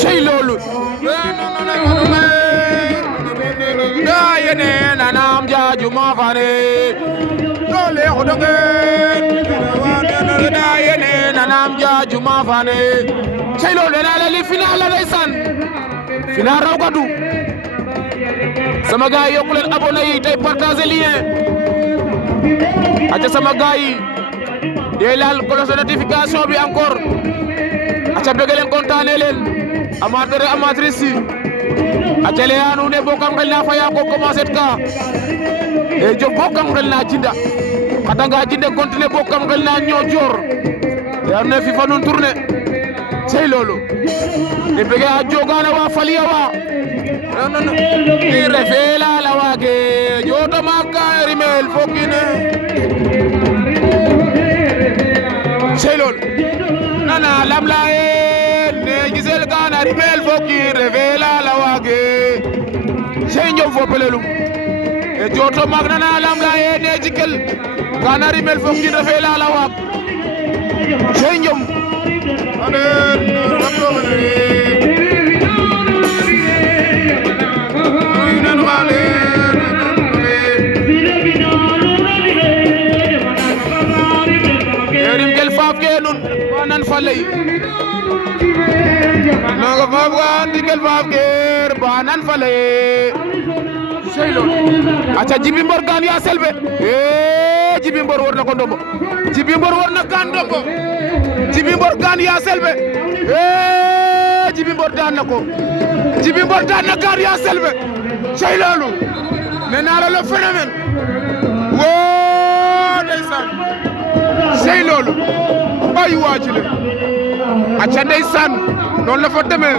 cey loolu yene nanam jaaju ma fane dole xodoge yene nanam jaaju ma fane cey loolu la li final la ndeysaan final raw gadu sama gaay yokku leen abonné yi tey partager lien aca sama gaay yi dee laal cloche de notification bi encore aca bëgg leen kontaane leen amateur amatrice yi aca le anu ne bokam xel na faya ko commencer ka e jof bokam xel na jinda xata nga jinde continuer bokam xel na ñojoor ya ne fi fa nun tourner cey lolu e bëgg a jogana wa faliya wa non ni refela la wage joto makka rimel fokine cey lolu nana lamla ne gisel kana rimel foki refela la wage cey ñom fo pelelum e joto mag nana lamla ne jikel kana rimel foki refela la wag cey ñom yerim gel faaf ke nun wanan faley naga faaf ga ndigel faaf ke banan faley seylo aca Djiby Mbor gan ya selbe Djiby Mbor war na ko ndombo Djiby Mbor war na kan ndombo Djiby Mbor gan ya selbe Djiby Mbor daan na ko Djiby Mbor daan na gan ya selbe cey loolu nee naa la le phénomène woo ndeysaan cey loolu ay waajile aca ndeysaan noonu la fa demee